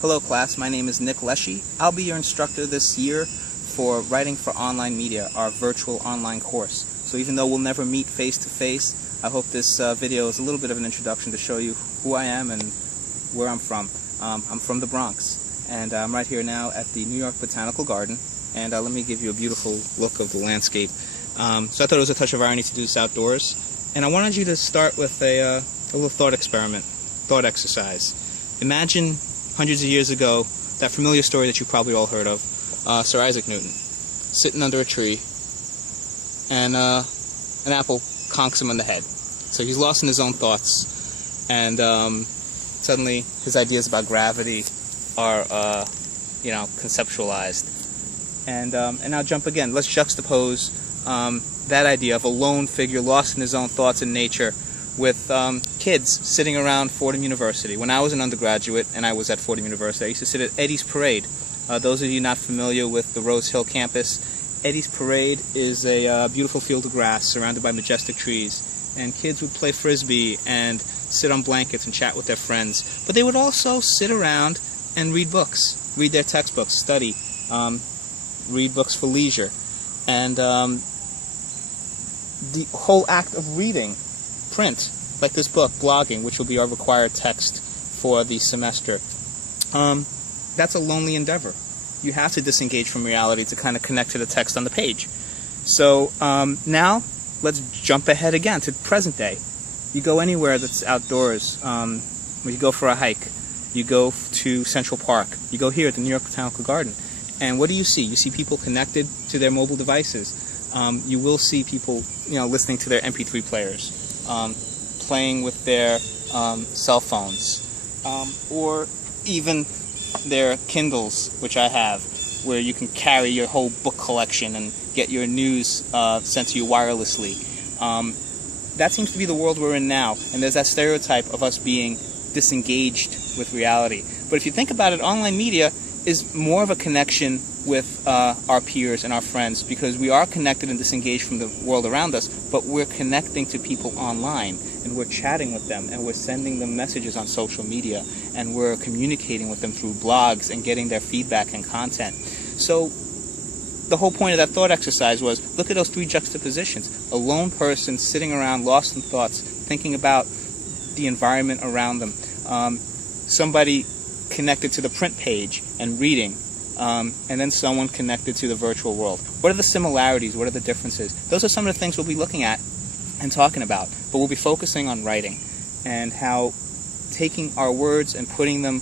Hello class, my name is Nick Leshy. I'll be your instructor this year for Writing for Online Media, our virtual online course. So even though we'll never meet face to face, I hope this video is a little bit of an introduction to show you who I am and where I'm from. I'm from the Bronx, and I'm right here now at the New York Botanical Garden, and let me give you a beautiful look of the landscape. So I thought it was a touch of irony to do this outdoors, and I wanted you to start with a little thought experiment, thought exercise. Imagine hundreds of years ago, that familiar story that you probably all heard of, Sir Isaac Newton, sitting under a tree, and an apple conks him on the head. So he's lost in his own thoughts, and suddenly his ideas about gravity are, conceptualized. And now jump again. Let's juxtapose that idea of a lone figure lost in his own thoughts in nature with kids sitting around Fordham University. When I was an undergraduate and I was at Fordham University, I used to sit at Eddie's Parade. Those of you not familiar with the Rose Hill campus, Eddie's Parade is a beautiful field of grass surrounded by majestic trees, and kids would play frisbee and sit on blankets and chat with their friends. But they would also sit around and read books, read their textbooks, study, read books for leisure. And the whole act of reading print, like this book, blogging, which will be our required text for the semester, that's a lonely endeavor. You have to disengage from reality to kind of connect to the text on the page. So now let's jump ahead again to present day. You go anywhere that's outdoors. When you go for a hike, you go to Central Park, you go here at the New York Botanical Garden, and what do you see? You see people connected to their mobile devices. You will see people, listening to their MP3 players, playing with their cell phones, or even their Kindles, which I have, where you can carry your whole book collection and get your news sent to you wirelessly. That seems to be the world we're in now, and there's that stereotype of us being disengaged with reality. But if you think about it, online media is more of a connection with our peers and our friends, because we are connected and disengaged from the world around us, but we're connecting to people online, and we're chatting with them, and we're sending them messages on social media, and we're communicating with them through blogs and getting their feedback and content. So the whole point of that thought exercise was, look at those three juxtapositions. A lone person sitting around lost in thoughts, thinking about the environment around them. Somebody connected to the print page and reading, and then someone connected to the virtual world. What are the similarities? What are the differences? Those are some of the things we'll be looking at and talking about, but we'll be focusing on writing and how taking our words and putting them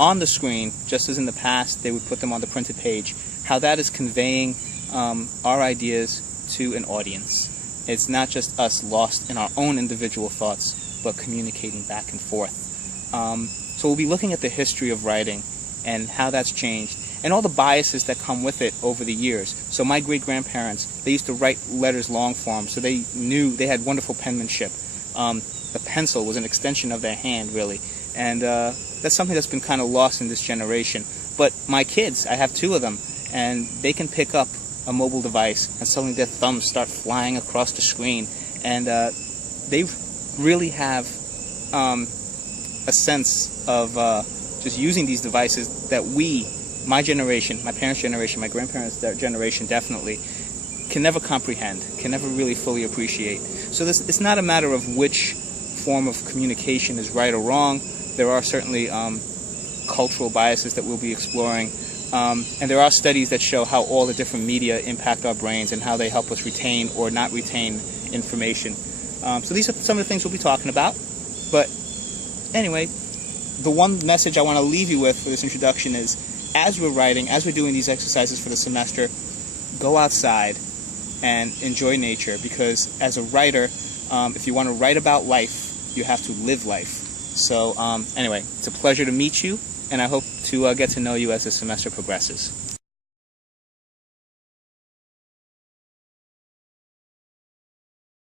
on the screen, just as in the past they would put them on the printed page, how that is conveying our ideas to an audience. It's not just us lost in our own individual thoughts, but communicating back and forth. So we'll be looking at the history of writing and how that's changed, and all the biases that come with it over the years. So my great-grandparents, they used to write letters long form, so they knew they had wonderful penmanship. The pencil was an extension of their hand, really, and that's something that's been kind of lost in this generation. But my kids, I have two of them, and they can pick up a mobile device, and suddenly their thumbs start flying across the screen, and they really have a sense of just using these devices that we, my generation, my parents' generation, my grandparents' generation definitely, can never comprehend, can never really fully appreciate. So it's not a matter of which form of communication is right or wrong. There are certainly cultural biases that we'll be exploring, and there are studies that show how all the different media impact our brains and how they help us retain or not retain information. So these are some of the things we'll be talking about. But anyway, the one message I want to leave you with for this introduction is, as we're writing, as we're doing these exercises for the semester, go outside and enjoy nature, because as a writer, if you want to write about life, you have to live life. So anyway, it's a pleasure to meet you, and I hope to get to know you as the semester progresses.